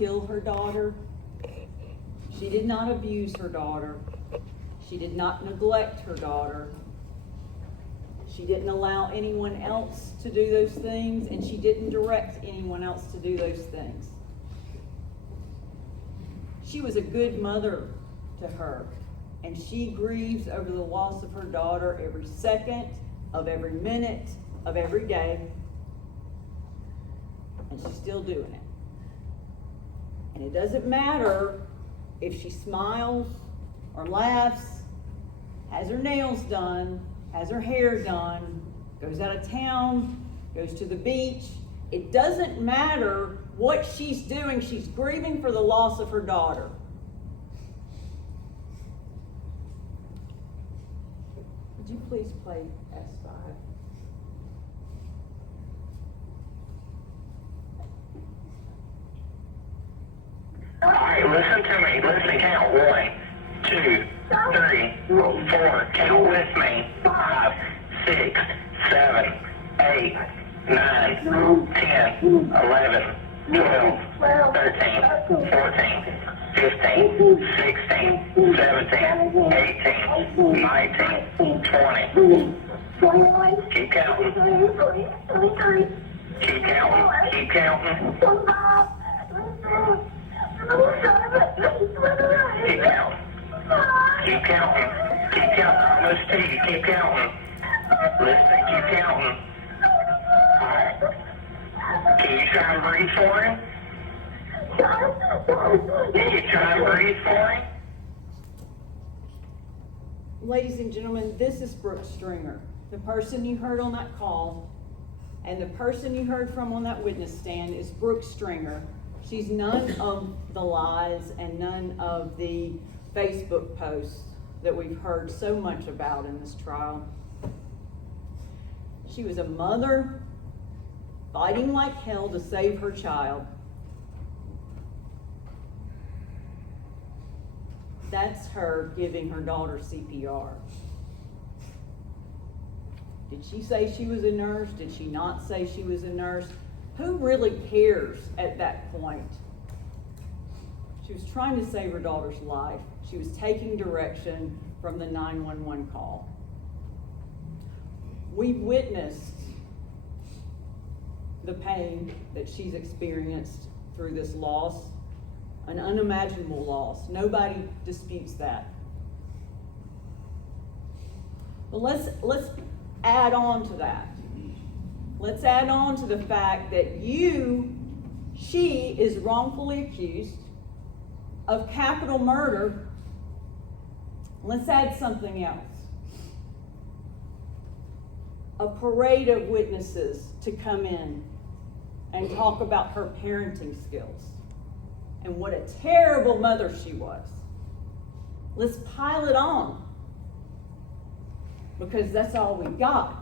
kill her daughter. She did not abuse her daughter. She did not neglect her daughter. She didn't allow anyone else to do those things, and she didn't direct anyone else to do those things. She was a good mother to her, and she grieves over the loss of her daughter every second of every minute of every day, and she's still doing it. And it doesn't matter if she smiles or laughs, has her nails done, has her hair done, goes out of town, goes to the beach. It doesn't matter what she's doing. She's grieving for the loss of her daughter. Would you please play S5? All right, listen to me. Listen, count. 1, 2, 3, 4. Count with me. 5, 6, 7, 8, 9, 10, 11, 12, 13, 14, 15, 16, 17, 18, 19, 20. Keep counting. Keep counting. Keep counting. Keep counting. Keep counting. Keep counting. Almost to you. Keep counting. Listen, keep counting. Alright. Can you try and breathe for him? Can you try and breathe for him? Ladies and gentlemen, this is Brooke Stringer, the person you heard on that call, and the person you heard from on that witness stand is Brooke Stringer. She's none of the lies and none of the Facebook posts that we've heard so much about in this trial. She was a mother fighting like hell to save her child. That's her giving her daughter CPR. Did she say she was a nurse? Did she not say she was a nurse? Who really cares at that point? She was trying to save her daughter's life. She was taking direction from the 911 call. We've witnessed the pain that she's experienced through this loss, an unimaginable loss. Nobody disputes that. But let's add on to that. Let's add on to the fact that she is wrongfully accused of capital murder. Let's add something else. A parade of witnesses to come in and talk about her parenting skills and what a terrible mother she was. Let's pile it on, because that's all we got.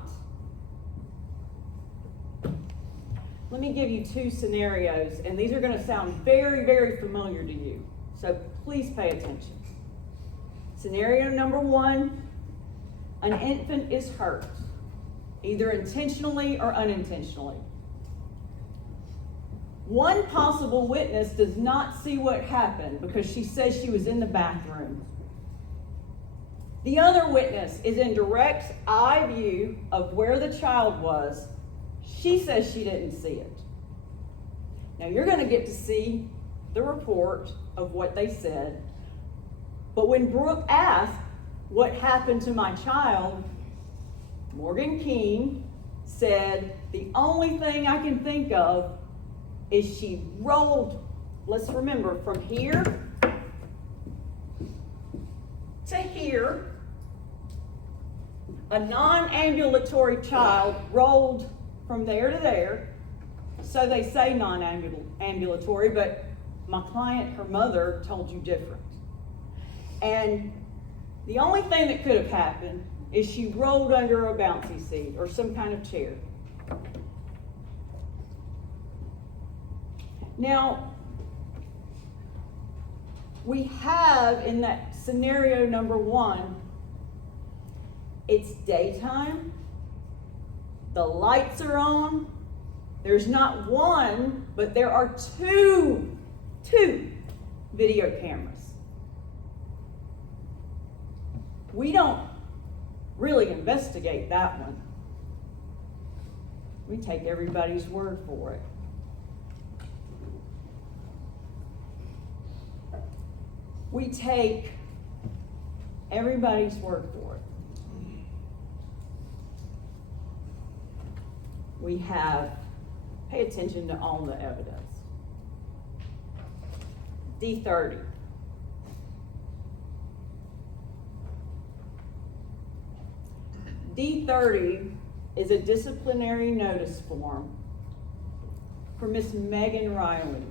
Let me give you two scenarios, and these are going to sound very, very familiar to you, so please pay attention. Scenario number 1, an infant is hurt, either intentionally or unintentionally. One possible witness does not see what happened because she says she was in the bathroom. The other witness is in direct eye view of where the child was. She says she didn't see it. Now you're going to get to see the report of what they said. But when Brooke asked what happened to my child, Morgan King said, the only thing I can think of is she rolled, let's remember, from here to here. A non-ambulatory child rolled from there to there. So they say non-ambulatory, but my client, her mother, told you different. And the only thing that could have happened is she rolled under a bouncy seat or some kind of chair. Now, we have in that scenario number 1, it's daytime, the lights are on, there's not one, but there are two video cameras. We don't really investigate that one. We take everybody's word for it. We take everybody's word for it. We pay attention to all the evidence. D30. D30 is a disciplinary notice form for Miss Megan Riley.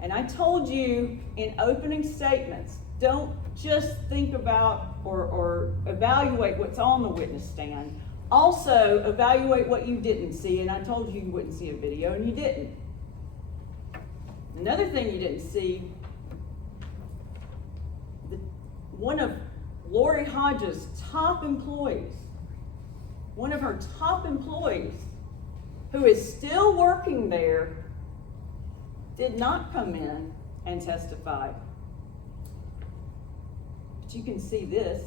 And I told you in opening statements, don't just think about or evaluate what's on the witness stand. Also, evaluate what you didn't see, and I told you you wouldn't see a video, and you didn't. Another thing you didn't see, one of Lori Hodges' top employees, one of her top employees, who is still working there, did not come in and testify. But you can see this.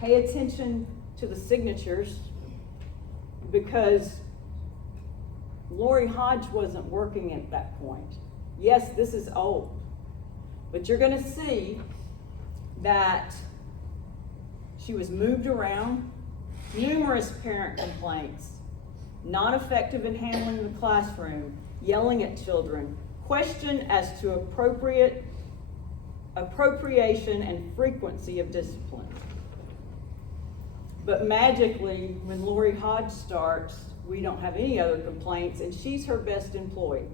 Pay attention to the signatures, because Lori Hodge wasn't working at that point. Yes, this is old, but you're going to see that she was moved around, numerous parent complaints, not effective in handling the classroom, yelling at children, question as to appropriation and frequency of discipline. But magically, when Lori Hodge starts, we don't have any other complaints, and she's her best employee.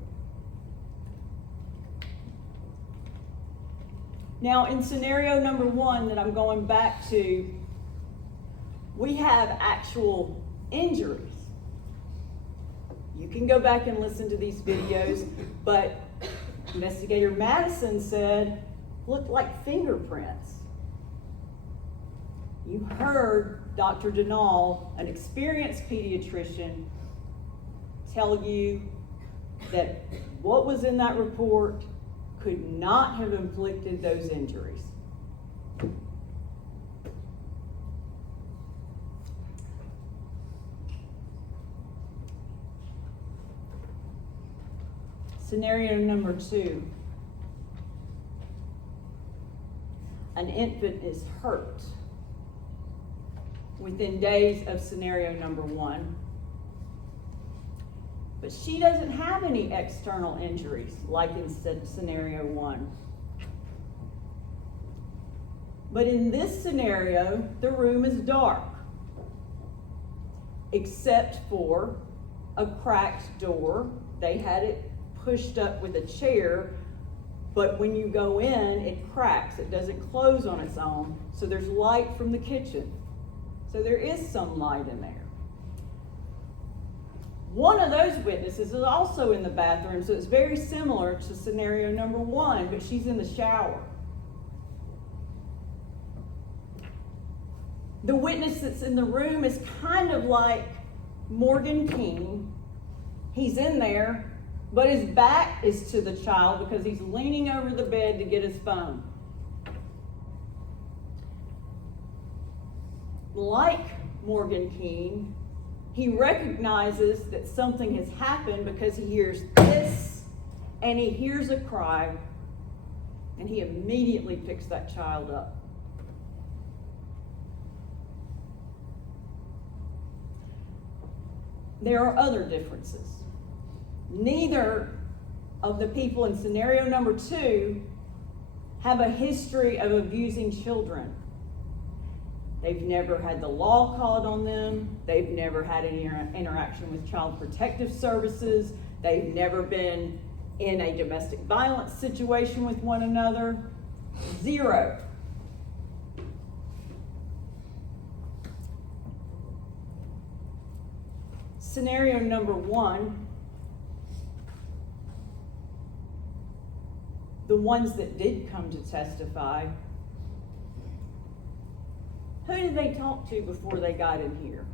Now, in scenario number 1 that I'm going back to, we have actual injuries. You can go back and listen to these videos, but Investigator Madison said, looked like fingerprints. You heard Dr. Denal, an experienced pediatrician, tell you that what was in that report could not have inflicted those injuries. Scenario number 2. An infant is hurt within days of scenario number 1. But she doesn't have any external injuries like in scenario 1. But in this scenario, the room is dark, except for a cracked door. They had it pushed up with a chair, but when you go in, it cracks. It doesn't close on its own, so there's light from the kitchen. So there is some light in there. One of those witnesses is also in the bathroom, so it's very similar to scenario number 1, but she's in the shower. The witness that's in the room is kind of like Morgan King. He's in there, but his back is to the child because he's leaning over the bed to get his phone. Like Morgan King, he recognizes that something has happened because he hears this and he hears a cry, and he immediately picks that child up. There are other differences. Neither of the people in scenario number 2 have a history of abusing children. They've never had the law called on them. They've never had any interaction with child protective services. They've never been in a domestic violence situation with one another. 0. Scenario number 1, the ones that did come to testify, who did they talk to before they got in here?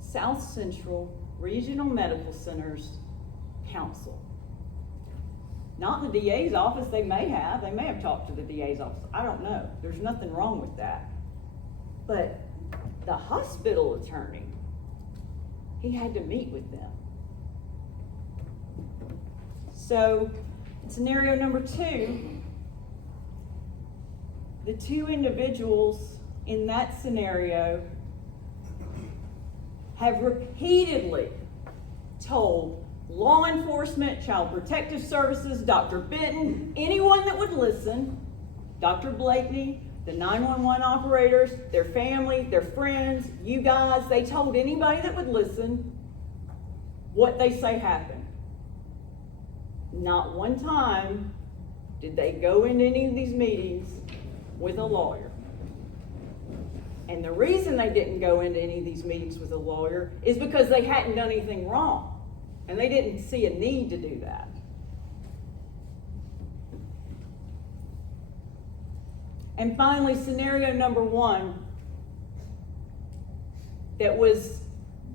South Central Regional Medical Center's counsel. Not in the DA's office. They may have talked to the DA's office. I don't know. There's nothing wrong with that. But the hospital attorney, he had to meet with them. So, scenario number 2, the 2 individuals in that scenario have repeatedly told law enforcement, child protective services, Dr. Benton, anyone that would listen, Dr. Blakeney, the 911 operators, their family, their friends, you guys, they told anybody that would listen what they say happened. Not one time did they go into any of these meetings with a lawyer. And the reason they didn't go into any of these meetings with a lawyer is because they hadn't done anything wrong. And they didn't see a need to do that. And finally, scenario number 1, that was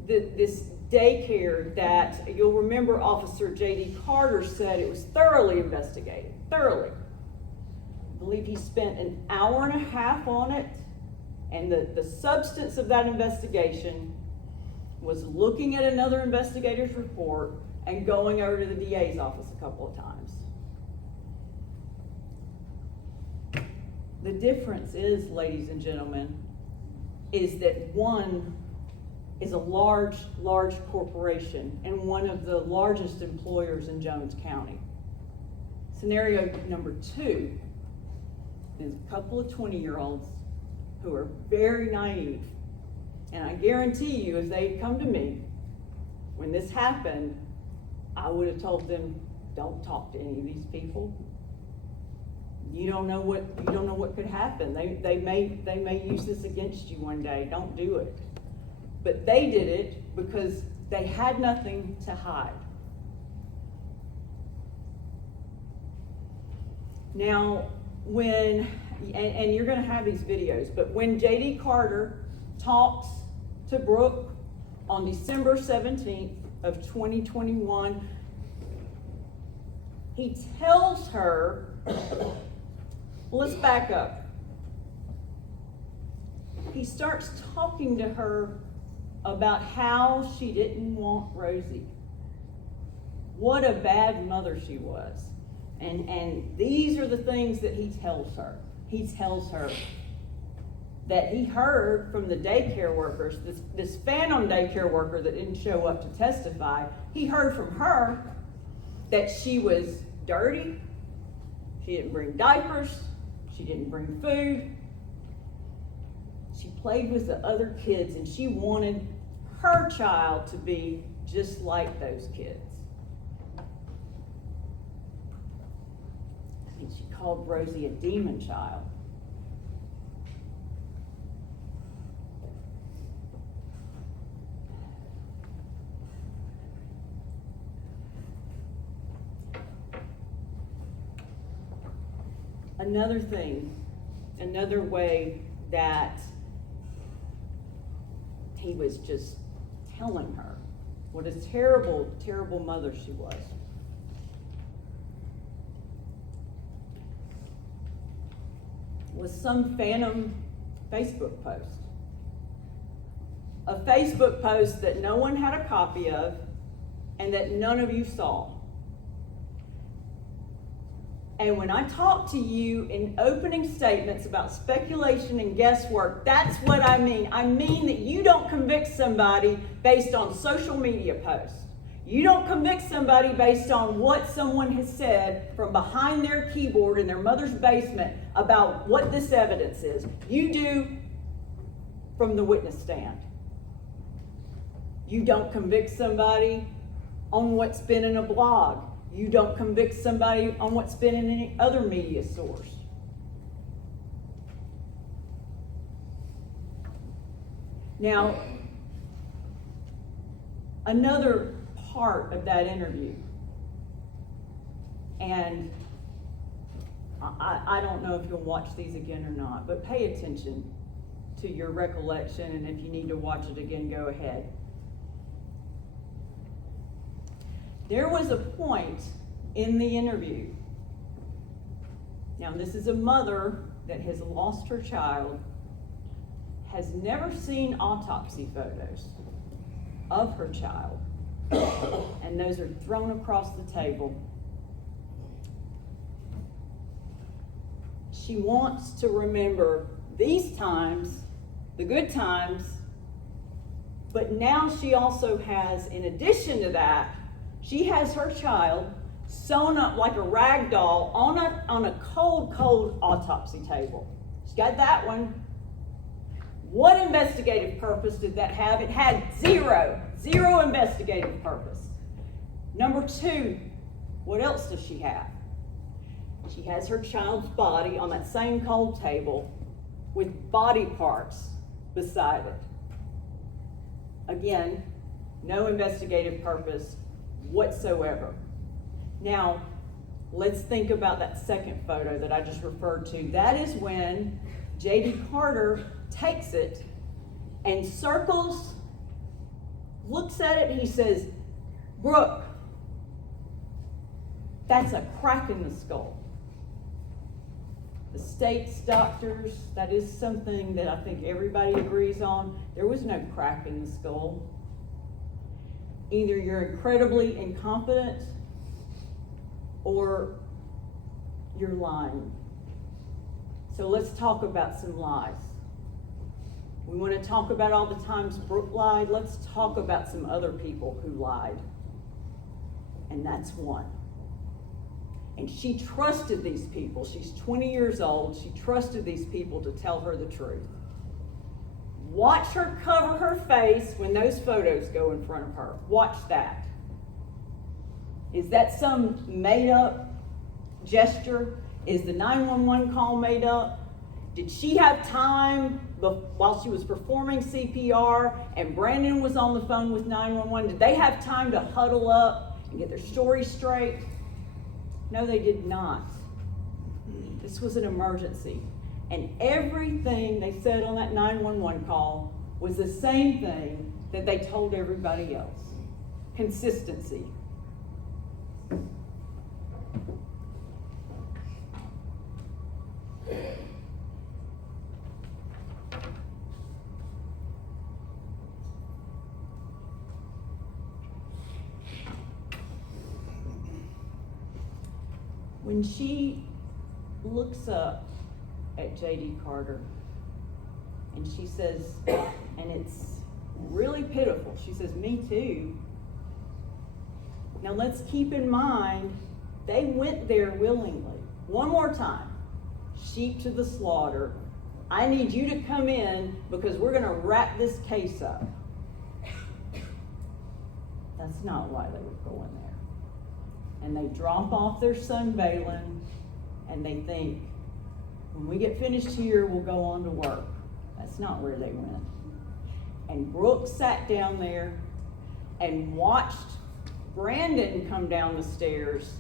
this daycare that you'll remember Officer J.D. Carter said it was thoroughly investigated, thoroughly. I believe he spent an hour and a half on it, and the substance of that investigation was looking at another investigator's report and going over to the DA's office a couple of times. The difference is, ladies and gentlemen, is that one is a large corporation and one of the largest employers in Jones County. Scenario number 2 is a couple of 20-year-olds who are very naive. And I guarantee you, if they had come to me when this happened, I would have told them, don't talk to any of these people. You don't know what could happen. They may use this against you one day. Don't do it. But they did it because they had nothing to hide. Now, and you're going to have these videos, but when J.D. Carter talks to Brooke on December 17th of 2021, he tells her, let's back up. He starts talking to her about how she didn't want Rosie. What a bad mother she was. And these are the things that he tells her. He tells her that he heard from the daycare workers, this phantom daycare worker that didn't show up to testify, he heard from her that she was dirty, she didn't bring diapers, she didn't bring food, she played with the other kids, and she wanted her child to be just like those kids. I mean, she called Rosie a demon child. Another thing, another way that he was just telling her what a terrible, terrible mother she was some phantom Facebook post. A Facebook post that no one had a copy of and that none of you saw. And when I talk to you in opening statements about speculation and guesswork, that's what I mean. I mean that you don't convict somebody based on social media posts. You don't convict somebody based on what someone has said from behind their keyboard in their mother's basement about what this evidence is. You do from the witness stand. You don't convict somebody on what's been in a blog. You don't convict somebody on what's been in any other media source. Now, another part of that interview, and I don't know if you'll watch these again or not, but pay attention to your recollection, and if you need to watch it again, go ahead. There was a point in the interview. Now, this is a mother that has lost her child, has never seen autopsy photos of her child, and those are thrown across the table. She wants to remember these times, the good times, but now she also has, in addition to that, she has her child sewn up like a rag doll on a cold autopsy table. She's got that one. What investigative purpose did that have? It had zero investigative purpose. Number two, what else does she have? She has her child's body on that same cold table with body parts beside it. Again, no investigative purpose whatsoever. Now, let's think about that second photo that I just referred to. That is when J.D. Carter takes it and circles, looks at it, and he says, "Brooke, that's a crack in the skull." The state's doctors, that is something that I think everybody agrees on. There was no crack in the skull. Either you're incredibly incompetent or you're lying. So let's talk about some lies. We want to talk about all the times Brooke lied. Let's talk about some other people who lied. And that's one. And she trusted these people. She's 20 years old. She trusted these people to tell her the truth. Watch her cover her face when those photos go in front of her. Watch that. Is that some made up gesture? Is the 911 call made up? Did she have time while she was performing CPR and Brandon was on the phone with 911? Did they have time to huddle up and get their story straight? No, they did not. This was an emergency. And everything they said on that 911 call was the same thing that they told everybody else. Consistency. When she looks up at J.D. Carter and she says, and it's really pitiful, she says, "Me too." Now let's keep in mind, they went there willingly. One more time, sheep to the slaughter. I need you to come in because we're going to wrap this case up. That's not why they were going there. And they drop off their son Balin, and they think, when we get finished here, we'll go on to work. That's not where they went. And Brooke sat down there and watched Brandon come down the stairs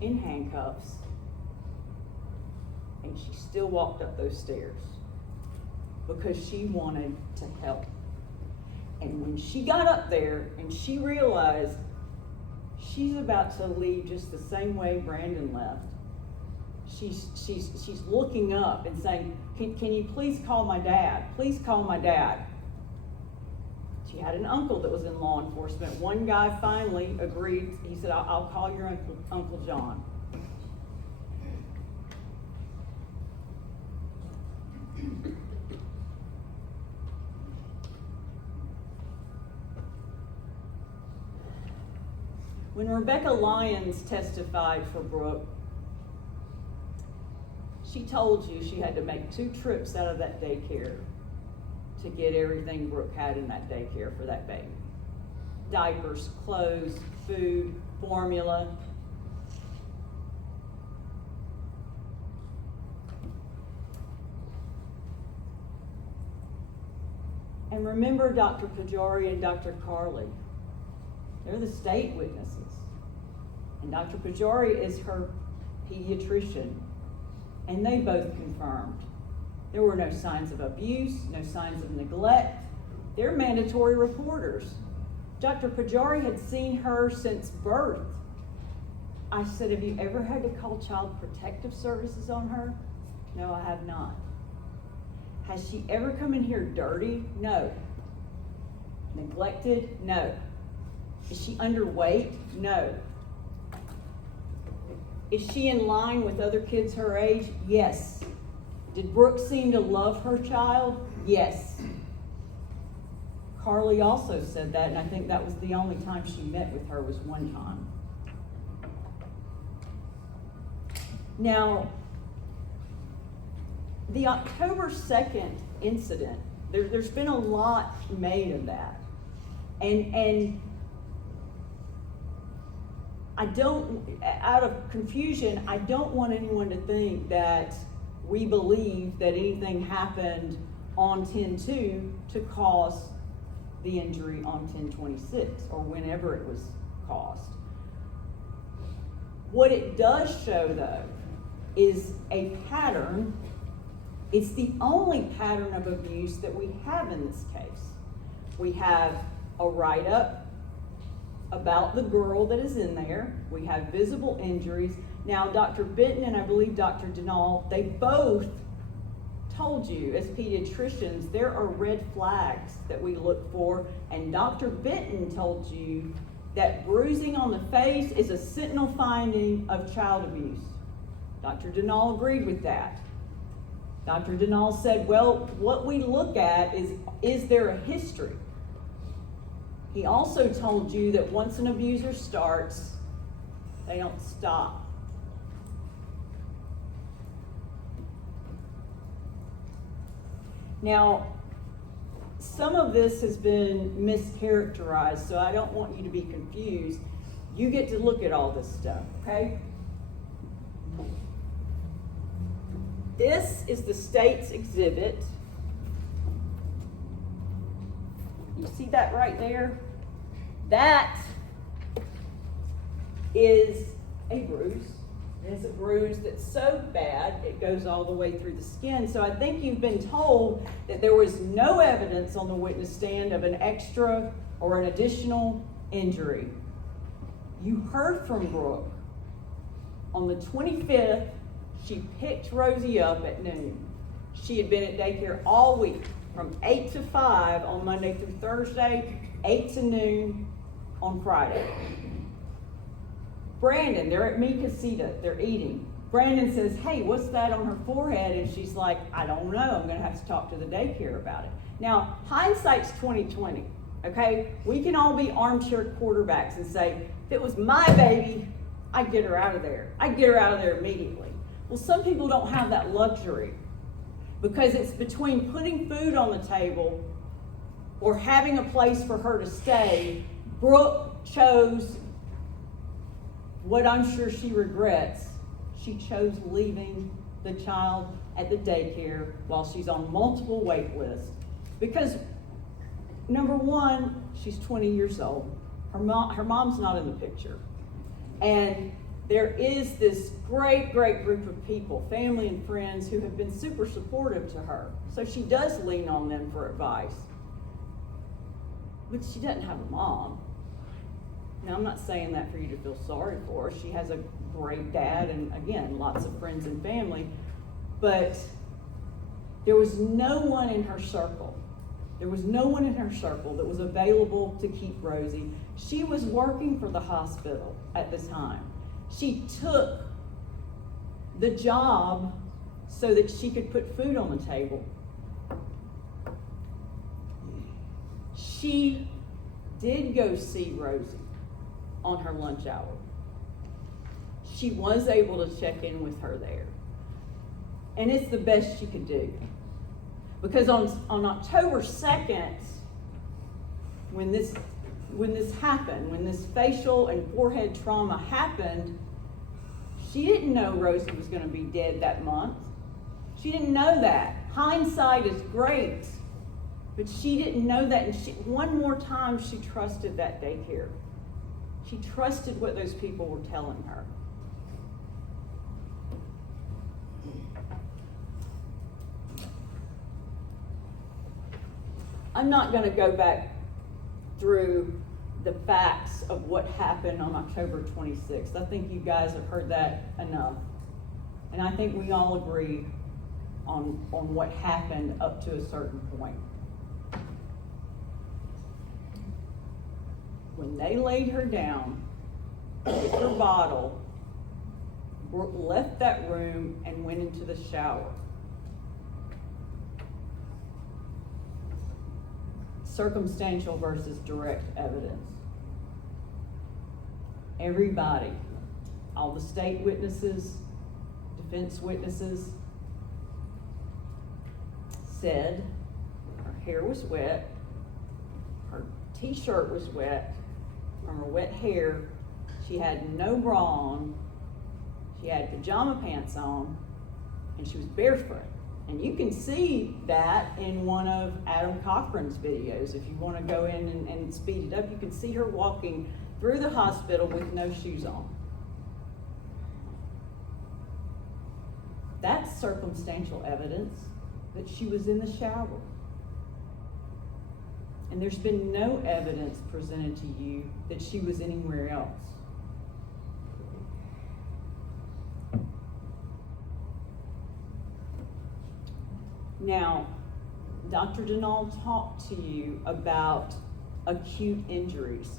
in handcuffs, and she still walked up those stairs because she wanted to help. And when she got up there and she realized she's about to leave just the same way Brandon left, she's looking up and saying, can you please call my dad? Please call my dad. She had an uncle that was in law enforcement. One guy finally agreed. He said, I'll call your Uncle John. When Rebecca Lyons testified for Brooke, she told you she had to make 2 trips out of that daycare to get everything Brooke had in that daycare for that baby. Diapers, clothes, food, formula. And remember Dr. Pajari and Dr. Carley. They're the state witnesses. And Dr. Pajari is her pediatrician. And they both confirmed there were no signs of abuse, no signs of neglect. They're mandatory reporters. Dr. Pajari had seen her since birth. I said, have you ever had to call Child Protective Services on her? No, I have not. Has she ever come in here dirty? No. Neglected? No. Is she underweight? No. Is she in line with other kids her age? Yes. Did Brooke seem to love her child? Yes. Carly also said that, and I think that was the only time she met with her was one time. Now, the October 2nd incident, there's been a lot made of that. And I don't, out of confusion, I don't want anyone to think that we believe that anything happened on 10/2 to cause the injury on 10/26 or whenever it was caused. What it does show, though, is a pattern. It's the only pattern of abuse that we have in this case. We have a write-up about the girl that is in there. We have visible injuries. Now, Dr. Benton and I believe Dr. Denal, they both told you as pediatricians there are red flags that we look for, and Dr. Benton told you that bruising on the face is a sentinel finding of child abuse. Dr. Denal agreed with that. Dr. Denal said, well, what we look at is there a history? He also told you that once an abuser starts, they don't stop. Now, some of this has been mischaracterized, so I don't want you to be confused. You get to look at all this stuff, okay? This is the state's exhibit. You see that right there? That is a bruise. It's a bruise that's so bad it goes all the way through the skin. So I think you've been told that there was no evidence on the witness stand of an extra or an additional injury. You heard from Brooke. On the 25th, she picked Rosie up at noon. She had been at daycare all week, from 8 to 5 on Monday through Thursday, 8 to noon on Friday. Brandon, they're at Mi Casita, they're eating. Brandon says, hey, what's that on her forehead? And she's like, I don't know, I'm gonna have to talk to the daycare about it. Now, hindsight's 20/20, okay? We can all be armchair quarterbacks and say, if it was my baby, I'd get her out of there. I'd get her out of there immediately. Well, some people don't have that luxury because it's between putting food on the table or having a place for her to stay. Brooke chose what I'm sure she regrets. She chose leaving the child at the daycare while she's on multiple wait lists. Because number one, she's 20 years old. Her mom's not in the picture. And there is this great group of people, family and friends, who have been super supportive to her. So she does lean on them for advice. But she doesn't have a mom. Now, I'm not saying that for you to feel sorry for her. She has a great dad and, again, lots of friends and family. But there was no one in her circle. There was no one in her circle that was available to keep Rosie. She was working for the hospital at the time. She took the job so that she could put food on the table. She did go see Rosie on her lunch hour. She was able to check in with her there. And it's the best she could do. Because on October 2nd, when this happened, when this facial and forehead trauma happened, she didn't know Rosie was going to be dead that month. She didn't know that. Hindsight is great, but she didn't know that. And one more time, she trusted that daycare. She trusted what those people were telling her. I'm not going to go back through the facts of what happened on October 26th. I think you guys have heard that enough. And I think we all agree on what happened up to a certain point. When they laid her down with her bottle, Brooke left that room and went into the shower. Circumstantial versus direct evidence. Everybody, all the state witnesses, defense witnesses, said her hair was wet, her t-shirt was wet from her wet hair, she had no bra on, she had pajama pants on, and she was barefoot. And you can see that in one of Adam Cochran's videos. If you want to go in and speed it up, you can see her walking through the hospital with no shoes on. That's circumstantial evidence that she was in the shower. And there's been no evidence presented to you that she was anywhere else. Now, Dr. Denal talked to you about acute injuries,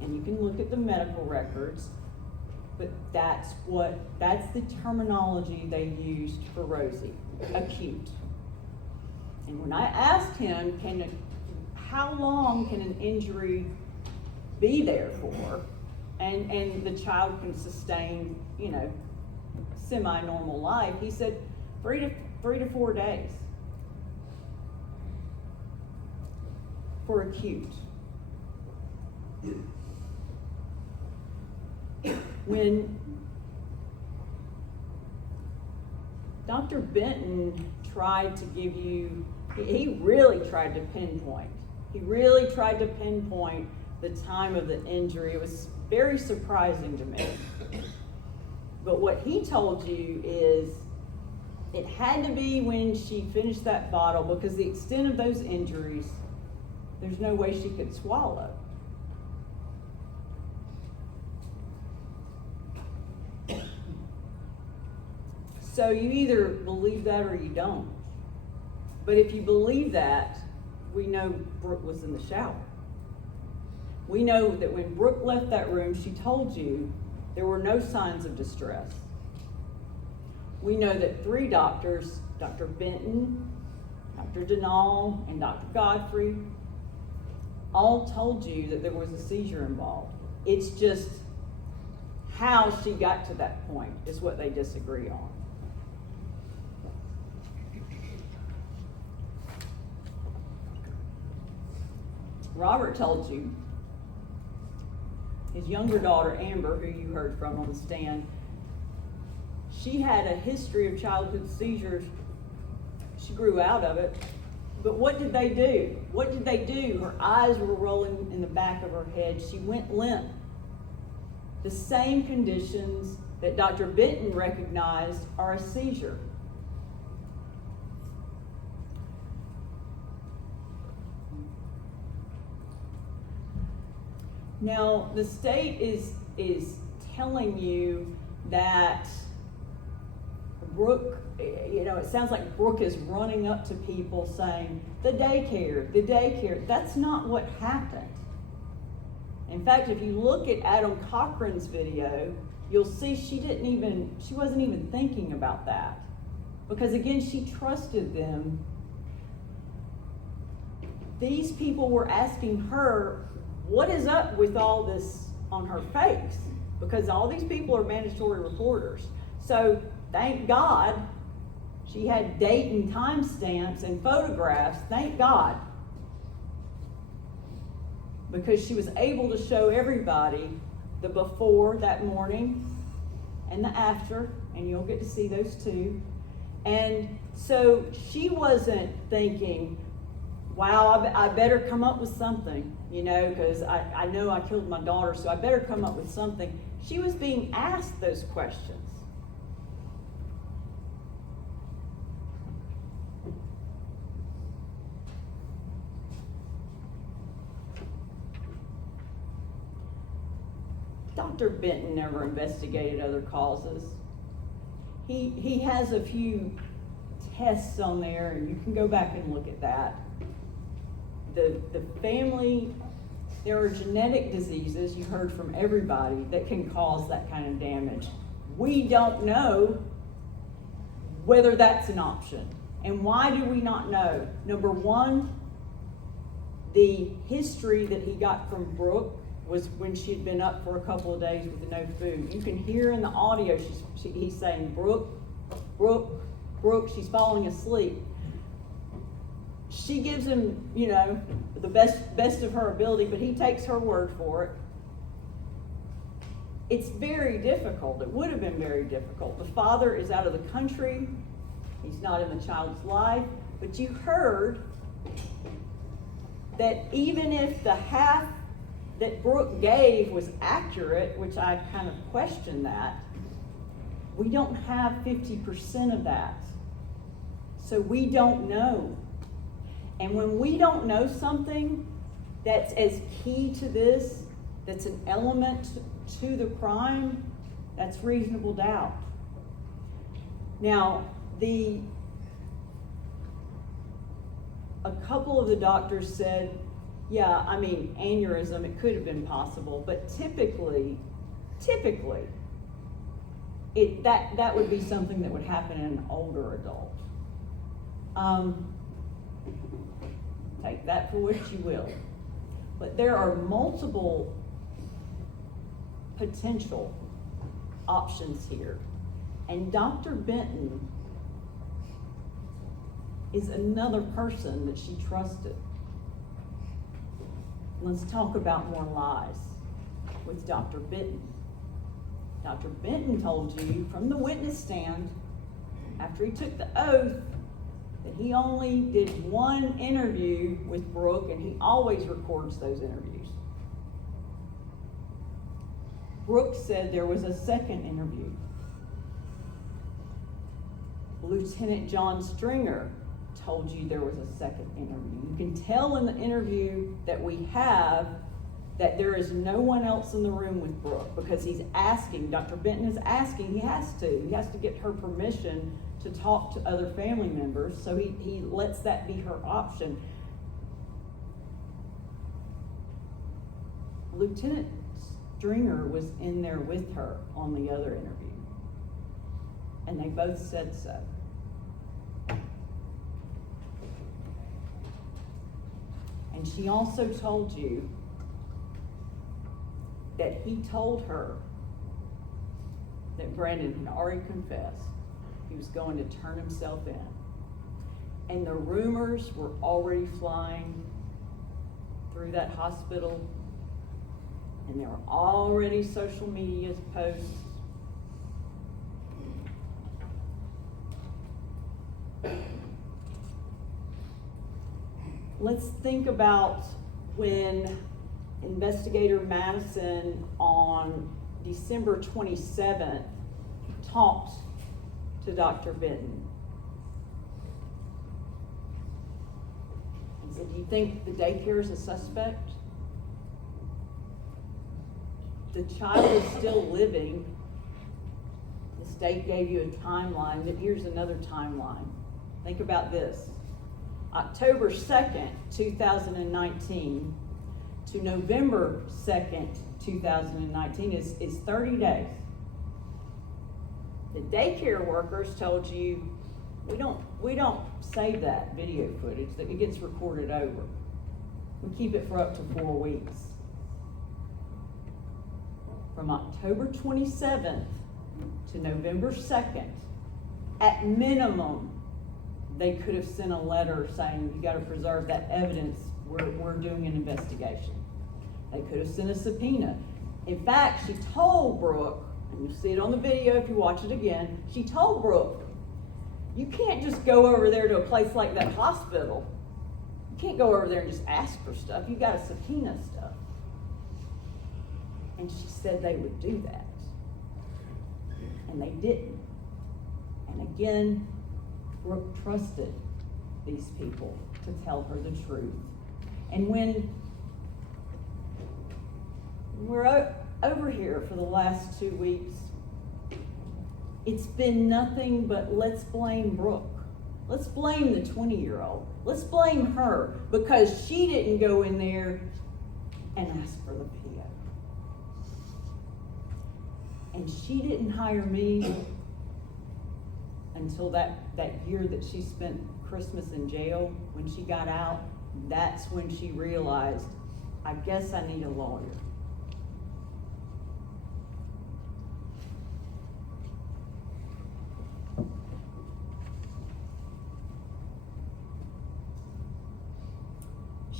and you can look at the medical records, but that's the terminology they used for Rosie, acute. And when I asked him, how long can an injury be there for, and the child can sustain, semi-normal life, he said 3 to 4 days. For acute. When Dr. Benton tried to give you, he really tried to pinpoint. He really tried to pinpoint the time of the injury. It was very surprising to me. But what he told you is it had to be when she finished that bottle, because the extent of those injuries, there's no way she could swallow. So you either believe that or you don't. But if you believe that, we know Brooke was in the shower. We know that when Brooke left that room, she told you there were no signs of distress. We know that 3 doctors, Dr. Benton, Dr. Denal, and Dr. Godfrey, all told you that there was a seizure involved. It's just how she got to that point is what they disagree on. Robert told you his younger daughter, Amber, who you heard from on the stand, she had a history of childhood seizures. She grew out of it. But what did they do? What did they do? Her eyes were rolling in the back of her head. She went limp. The same conditions that Dr. Benton recognized are a seizure. Now, the state is telling you that Brooke, it sounds like Brooke is running up to people saying, the daycare. That's not what happened. In fact, if you look at Adam Cochran's video, you'll see she wasn't even thinking about that. Because again, she trusted them. These people were asking her, what is up with all this on her face? Because all these people are mandatory reporters. So thank God she had date and time stamps and photographs, thank God. Because she was able to show everybody the before that morning and the after, and you'll get to see those too. And so she wasn't thinking, wow, I better come up with something, because I know I killed my daughter, so I better come up with something. She was being asked those questions. Dr. Benton never investigated other causes. He has a few tests on there, and you can go back and look at that. The family, there are genetic diseases, you heard from everybody, that can cause that kind of damage. We don't know whether that's an option. And why do we not know? Number one, the history that he got from Brooke was when she'd been up for a couple of days with no food. You can hear in the audio, he's saying, Brooke, Brooke, Brooke, she's falling asleep. She gives him, you know, the best of her ability, but he takes her word for it. It's very difficult. It would have been very difficult. The father is out of the country. He's not in the child's life. But you heard that even if the half that Brooke gave was accurate, which I kind of question that, we don't have 50% of that. So we don't know. And when we don't know something that's as key to this, that's an element to the crime, that's reasonable doubt. Now, a couple of the doctors said, yeah, I mean, aneurysm, it could have been possible, but typically, that would be something that would happen in an older adult. Take that for what you will. But there are multiple potential options here. And Dr. Benton is another person that she trusted. Let's talk about more lies with Dr. Benton. Dr. Benton told you from the witness stand, after he took the oath, that he only did one interview with Brooke, and he always records those interviews. Brooke said there was a second interview. Lieutenant John Stringer told you there was a second interview. You can tell in the interview that we have that there is no one else in the room with Brooke, because he's asking, Dr. Benton is asking, he has to get her permission to talk to other family members, so he lets that be her option. Lieutenant Stringer was in there with her on the other interview, and they both said so. And she also told you that he told her that Brandon had already confessed he was going to turn himself in. And the rumors were already flying through that hospital, and there were already social media posts. Let's think about when Investigator Madison on December 27th talked to Dr. Benton. He said, do you think the daycare is a suspect? The child is still living. The state gave you a timeline, but here's another timeline. Think about this. October 2nd, 2019 to November 2nd, 2019 is 30 days. The daycare workers told you, we don't save that video footage, that it gets recorded over. We keep it for up to 4 weeks. From October 27th to November 2nd, at minimum, they could have sent a letter saying, you gotta preserve that evidence, we're doing an investigation. They could have sent a subpoena. In fact, she told Brooke, and you'll see it on the video if you watch it again, she told Brooke, you can't just go over there to a place like that hospital. You can't go over there and just ask for stuff. You gotta subpoena stuff. And she said they would do that. And they didn't. And again, Brooke trusted these people to tell her the truth. And when we're over here for the last 2 weeks, it's been nothing but let's blame Brooke. Let's blame the 20-year-old. Let's blame her because she didn't go in there and ask for the PO. And she didn't hire me until that year that she spent Christmas in jail. When she got out, that's when she realized, I guess I need a lawyer.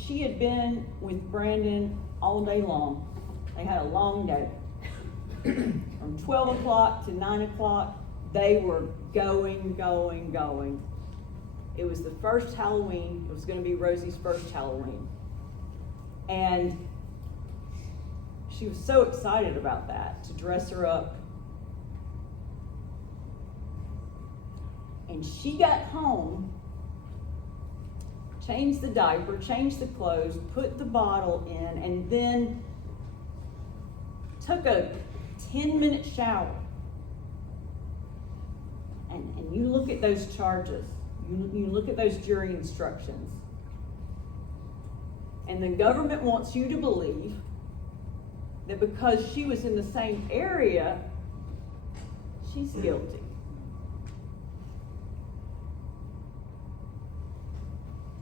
She had been with Brandon all day long. They had a long day. From 12 o'clock to 9 o'clock, they were going. It was the first Halloween. It was going to be Rosie's first Halloween. And she was so excited about that, to dress her up. And she got home, changed the diaper, changed the clothes, put the bottle in, and then took a 10-minute shower. And you look at those charges, you look at those jury instructions, and the government wants you to believe that because she was in the same area, she's guilty.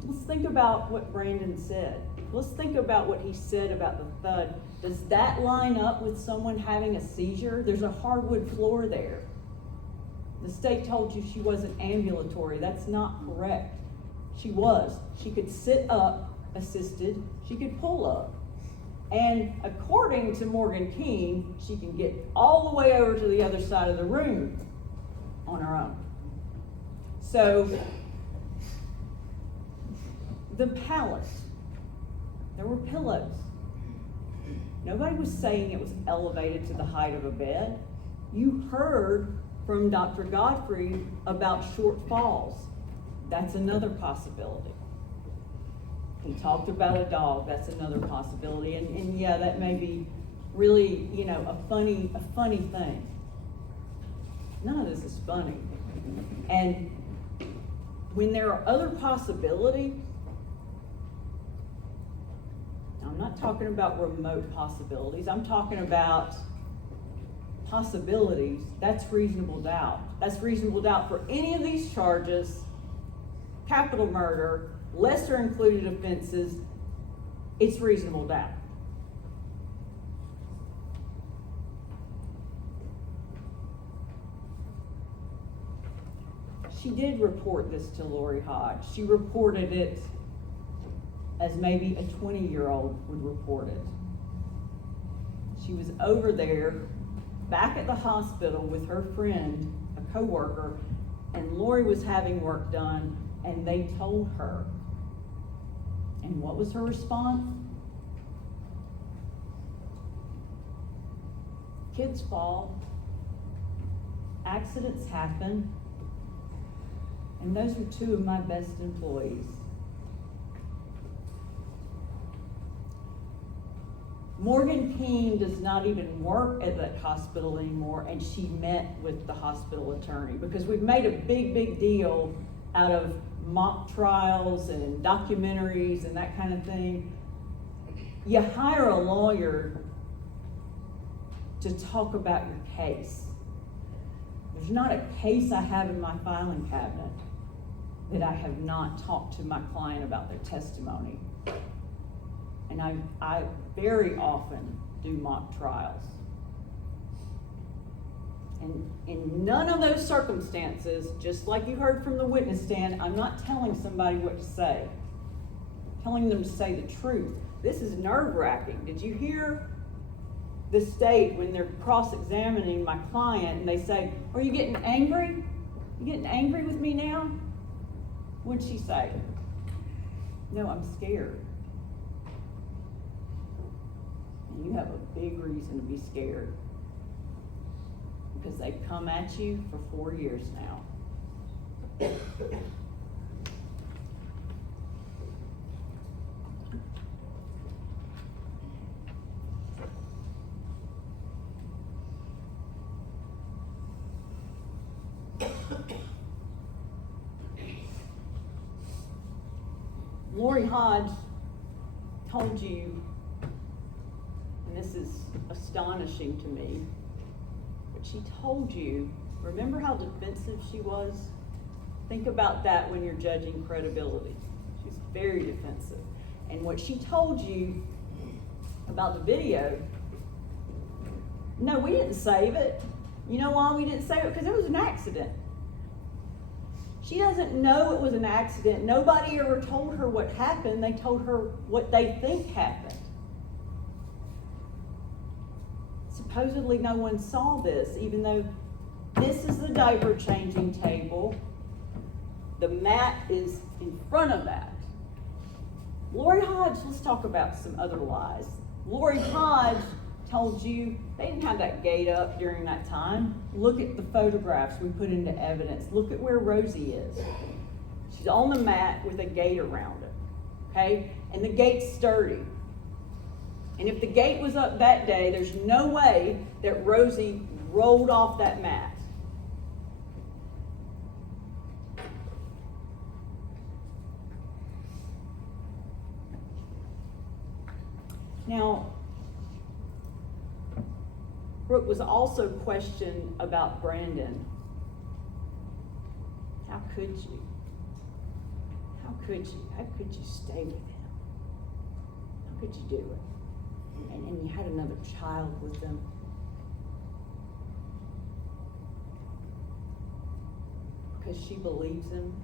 Let's think about what Brandon said. Let's think about what he said about the thud. Does that line up with someone having a seizure? There's a hardwood floor there. The state told you she wasn't ambulatory. That's not correct. She was. She could sit up, assisted. She could pull up. And according to Morgan King, she can get all the way over to the other side of the room on her own. So, the pallet, there were pillows. Nobody was saying it was elevated to the height of a bed. You heard from Dr. Godfrey about short falls. That's another possibility. He talked about a dog. That's another possibility. And yeah, that may be really, a funny thing. None of this is funny. And when there are other possibilities, I'm not talking about remote possibilities. I'm talking about possibilities. That's reasonable doubt. That's reasonable doubt for any of these charges: capital murder, lesser included offenses. It's reasonable doubt. She did report this to Lori Hodge. She reported it as maybe a 20-year-old would report it. She was over there, back at the hospital with her friend, a coworker, and Lori was having work done, and they told her. And what was her response? Kids fall, accidents happen, and those are two of my best employees. Morgan Keene does not even work at that hospital anymore, and she met with the hospital attorney because we've made a big deal out of mock trials and documentaries and that kind of thing. You hire a lawyer to talk about your case. There's not a case I have in my filing cabinet that I have not talked to my client about their testimony. And I very often do mock trials. And in none of those circumstances, just like you heard from the witness stand, I'm not telling somebody what to say. I'm telling them to say the truth. This is nerve-wracking. Did you hear the state when they're cross-examining my client and they say, "Are you getting angry? You getting angry with me now?" What'd she say? "No, I'm scared." And you have a big reason to be scared, because they've come at you for 4 years now. Lori Hodge told you, and this is astonishing to me, but she told you, remember how defensive she was? Think about that when you're judging credibility. She's very defensive. And what she told you about the video, no, we didn't save it. You know why we didn't save it? Because it was an accident. She doesn't know it was an accident. Nobody ever told her what happened. They told her what they think happened. Supposedly no one saw this, even though this is the diaper changing table. The mat is in front of that. Lori Hodge, let's talk about some other lies. Lori Hodge told you they didn't have that gate up during that time. Look at the photographs we put into evidence. Look at where Rosie is. She's on the mat with a gate around it, okay? And the gate's sturdy. And if the gate was up that day, there's no way that Rosie rolled off that mat. Now, Brooke was also questioned about Brandon. How could you? How could you? How could you stay with him? How could you do it? And you had another child with him. Because she believes him.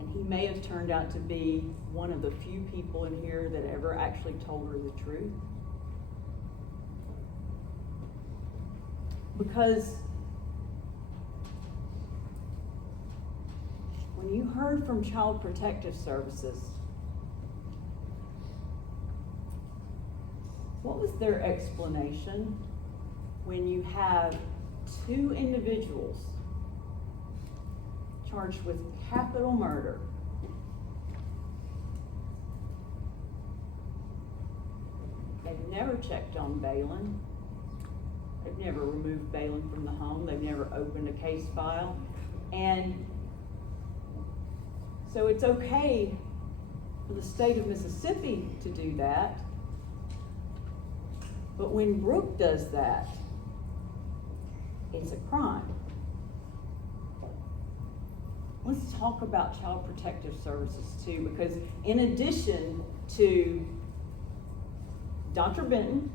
And he may have turned out to be one of the few people in here that ever actually told her the truth. Because when you heard from Child Protective Services, what was their explanation when you have two individuals charged with capital murder? They've never checked on Balin. They've never removed Balin from the home. They've never opened a case file. And so it's okay for the state of Mississippi to do that. But when Brooke does that, it's a crime. Let's talk about Child Protective Services too, because in addition to Dr. Benton,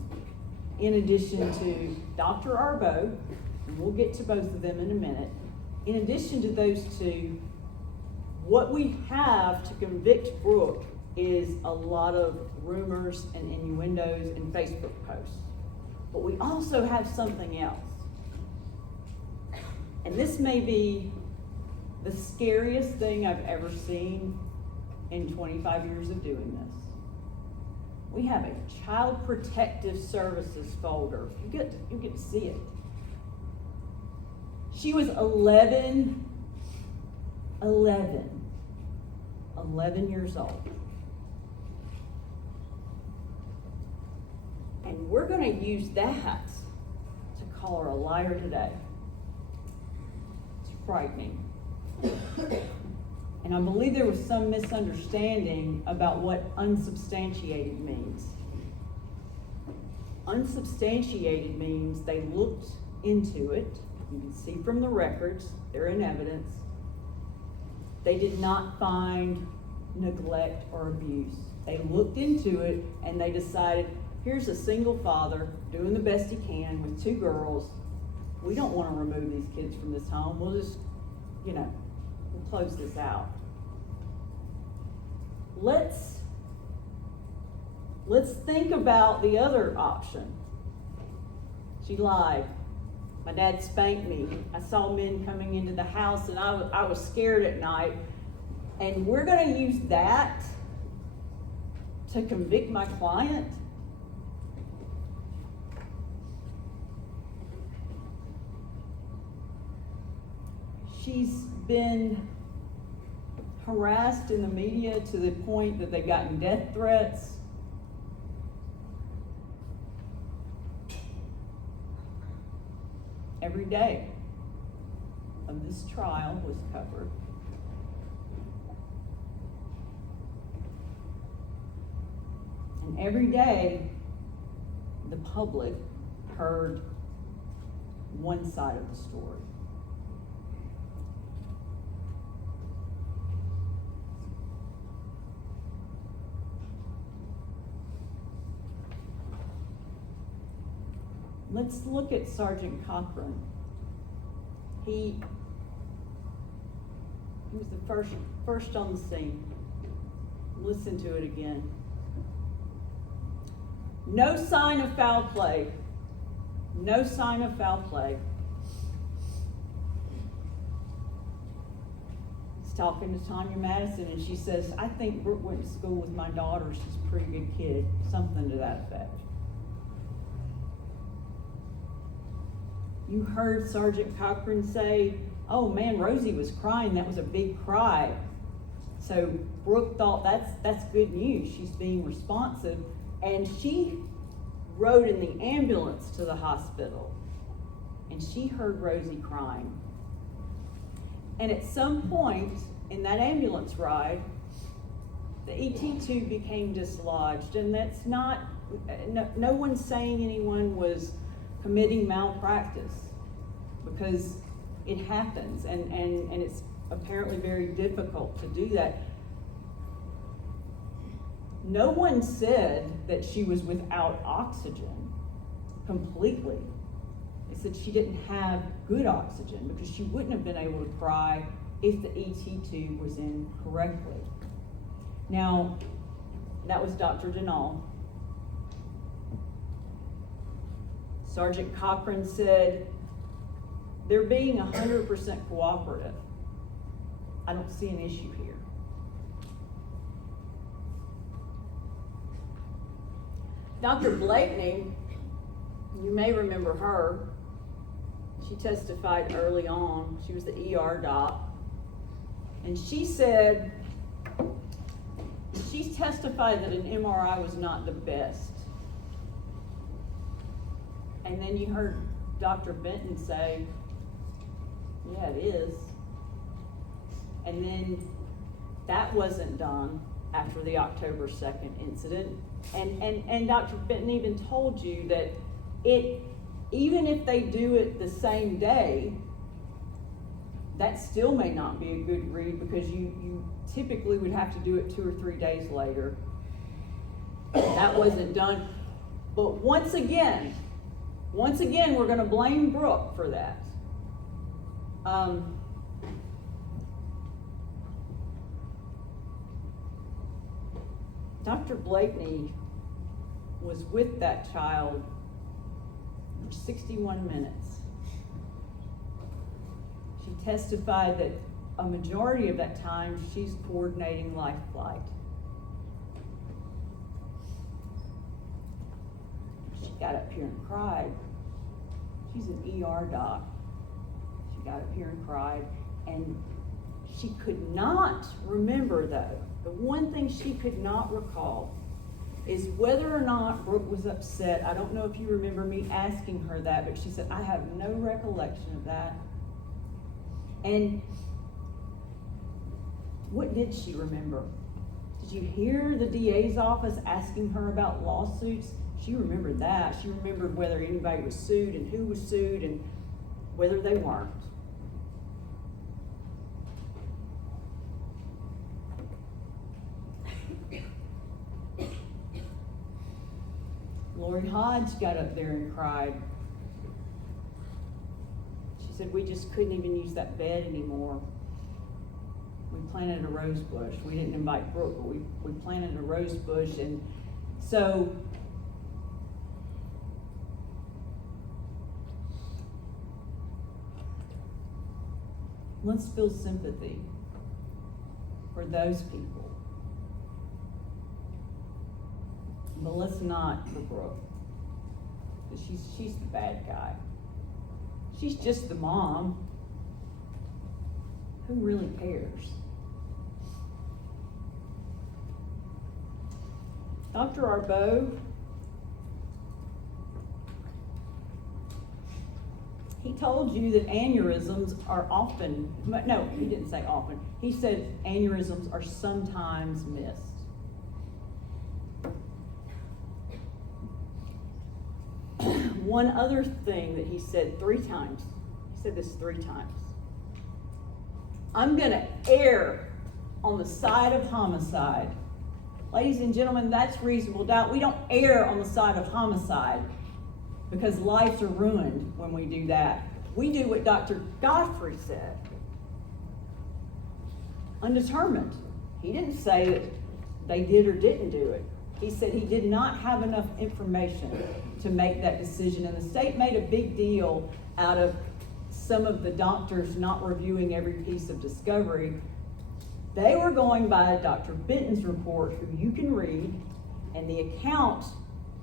in addition to Dr. Arbo, and we'll get to both of them in a minute, in addition to those two, what we have to convict Brooke is a lot of rumors and innuendos and Facebook posts. But we also have something else. And this may be the scariest thing I've ever seen in 25 years of doing this. We have a Child Protective Services folder. You get to see it. She was 11 years old. And we're going to use that to call her a liar today. It's frightening. And I believe there was some misunderstanding about what unsubstantiated means. Unsubstantiated means they looked into it. You can see from the records, they're in evidence. They did not find neglect or abuse. They looked into it and they decided, here's a single father doing the best he can with two girls. We don't want to remove these kids from this home. We'll just, we'll close this out. Let's think about the other option. She lied. My dad spanked me. I saw men coming into the house and I was scared at night. And we're going to use that to convict my client? She's been harassed in the media to the point that they've gotten death threats. Every day of this trial was covered. And every day, the public heard one side of the story. Let's look at Sergeant Cochran. He was the first on the scene. Listen to it again. No sign of foul play. No sign of foul play. He's talking to Tanya Madison, and she says, I think Brooke went to school with my daughter. She's a pretty good kid. Something to that effect. You heard Sergeant Cochran say, oh man, Rosie was crying. That was a big cry. So Brooke thought that's good news. She's being responsive. And she rode in the ambulance to the hospital. And she heard Rosie crying. And at some point in that ambulance ride, the ET tube became dislodged. And that's not, no one's saying anyone was committing malpractice, because it happens, and it's apparently very difficult to do that. No one said that she was without oxygen completely. They said she didn't have good oxygen because she wouldn't have been able to cry if the ET tube was in correctly. Now, that was Dr. Denal. Sergeant Cochran said, they're being 100% cooperative. I don't see an issue here. Dr. Blakeney, you may remember her. She testified early on. She was the ER doc. And she said, she testified that an MRI was not the best. And then you heard Dr. Benton say, yeah, it is. And then that wasn't done after the October 2nd incident. And Dr. Benton even told you that even if they do it the same day, that still may not be a good read, because you typically would have to do it 2 or 3 days later. That wasn't done. But once again, we're going to blame Brooke for that. Dr. Blakeney was with that child for 61 minutes. She testified that a majority of that time she's coordinating life flight. She got up here and cried. She's an ER doc. She got up here and cried, and she could not remember, though. The one thing she could not recall is whether or not Brooke was upset. I don't know if you remember me asking her that, but she said, I have no recollection of that. And what did she remember? Did you hear the DA's office asking her about lawsuits? She remembered that. She remembered whether anybody was sued and who was sued and whether they weren't. Lori Hodge got up there and cried. She said, we just couldn't even use that bed anymore. We planted a rose bush. We didn't invite Brooke, but we planted a rose bush. And so let's feel sympathy for those people. But let's not for Brooke. She's the bad guy. She's just the mom. Who really cares? Dr. Arbo, he told you that aneurysms are often, no, he didn't say often. He said aneurysms are sometimes missed. one other thing that he said 3 times. He said this 3 times. I'm gonna err on the side of homicide. Ladies and gentlemen, that's reasonable doubt. We don't err on the side of homicide because lives are ruined when we do that. We do what Dr. Godfrey said. Undetermined. He didn't say that they did or didn't do it. He said he did not have enough information to make that decision. And the state made a big deal out of some of the doctors not reviewing every piece of discovery. They were going by Dr. Benton's report, who you can read, and the account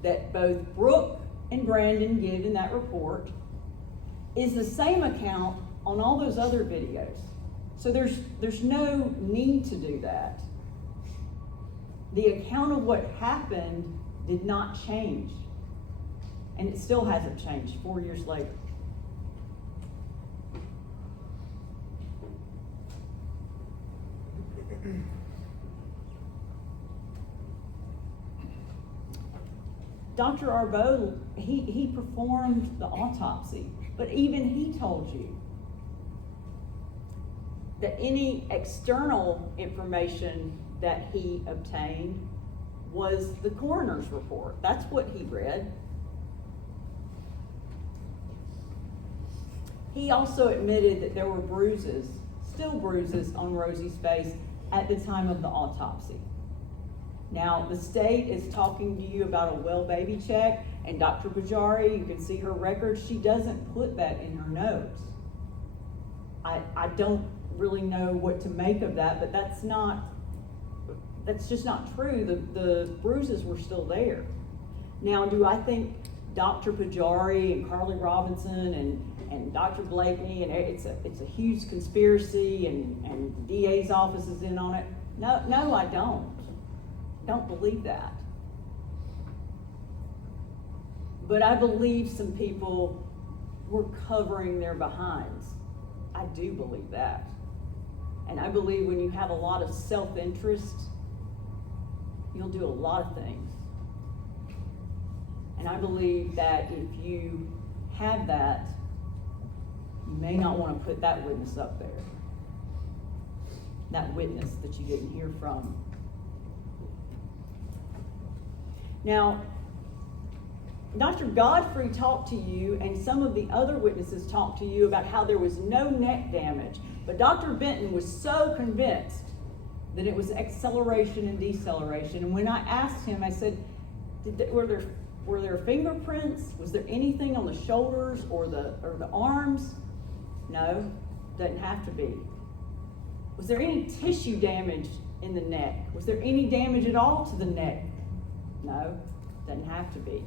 that both Brooke and Brandon give in that report is the same account on all those other videos. So there's no need to do that. The account of what happened did not change. And it still hasn't changed 4 years later. Dr. Arbeau, he performed the autopsy, but even he told you that any external information that he obtained was the coroner's report. That's what he read. He also admitted that there were bruises, still bruises on Rosie's face at the time of the autopsy. Now, the state is talking to you about a well baby check, and Dr. Bajari, you can see her records, she doesn't put that in her notes. I don't really know what to make of that, but that's just not true. The bruises were still there. Now, do I think Dr. Bajari and Carly Robinson and Dr. Blakeney, and it's a huge conspiracy and DA's office is in on it? No, I don't. Don't believe that. But I believe some people were covering their behinds. I do believe that. And I believe when you have a lot of self-interest, you'll do a lot of things. And I believe that if you have that, you may not want to put that witness up there. That witness that you didn't hear from. Now, Dr. Godfrey talked to you, and some of the other witnesses talked to you about how there was no neck damage. But Dr. Benton was so convinced that it was acceleration and deceleration. And when I asked him, I said, were there fingerprints? Was there anything on the shoulders or the arms? No, doesn't have to be. Was there any tissue damage in the neck? Was there any damage at all to the neck? No, doesn't have to be.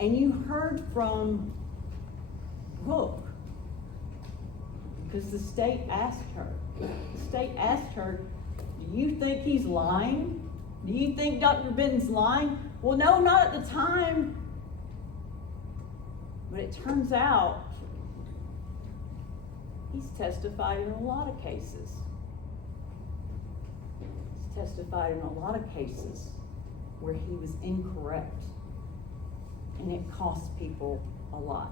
And you heard from Brooke, because the state asked her. The state asked her, do you think he's lying? Do you think Dr. Benton's lying? Well, no, not at the time. But it turns out he's testified in a lot of cases. He's testified in a lot of cases where he was incorrect. And it costs people a lot.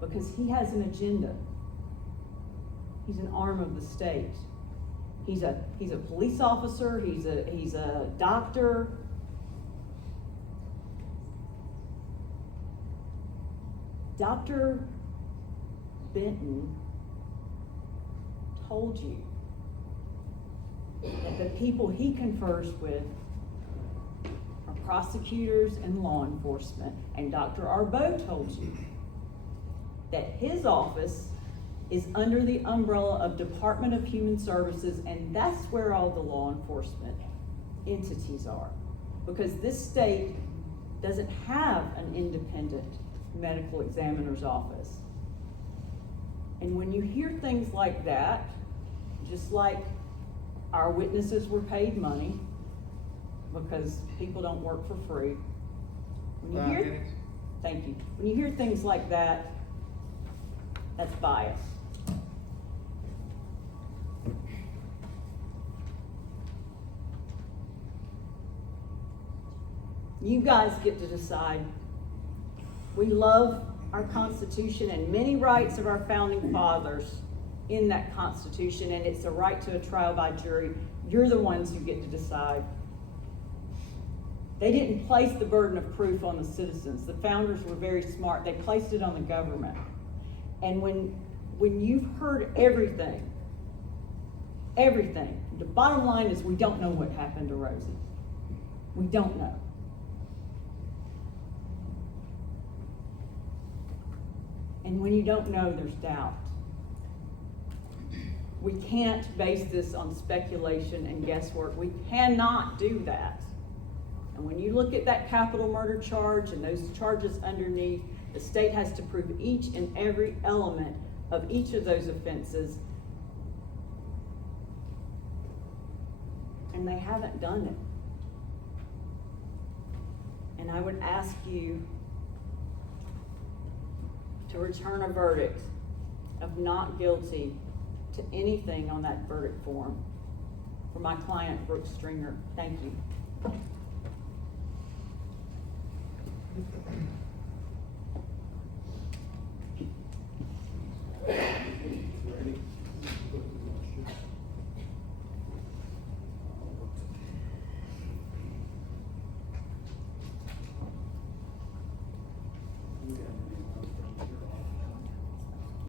Because he has an agenda. He's an arm of the state. He's a police officer, he's a doctor. Dr. Benton told you that the people he confers with are prosecutors and law enforcement. And Dr. Arbeau told you that his office is under the umbrella of Department of Human Services, and that's where all the law enforcement entities are. Because this state doesn't have an independent medical examiner's office. And when you hear things like that, just like our witnesses were paid money, because people don't work for free. When you hear, thank you. When you hear things like that, that's bias. You guys get to decide. We love our Constitution and many rights of our founding fathers in that Constitution, and it's a right to a trial by jury. You're the ones who get to decide. They didn't place the burden of proof on the citizens. The founders were very smart. They placed it on the government. And when you've heard everything, the bottom line is we don't know what happened to Rosie. We don't know. And when you don't know, there's doubt. We can't base this on speculation and guesswork. We cannot do that. And when you look at that capital murder charge and those charges underneath, the state has to prove each and every element of each of those offenses. And they haven't done it. And I would ask you to return a verdict of not guilty to anything on that verdict form for my client, Brooke Stringer. Thank you.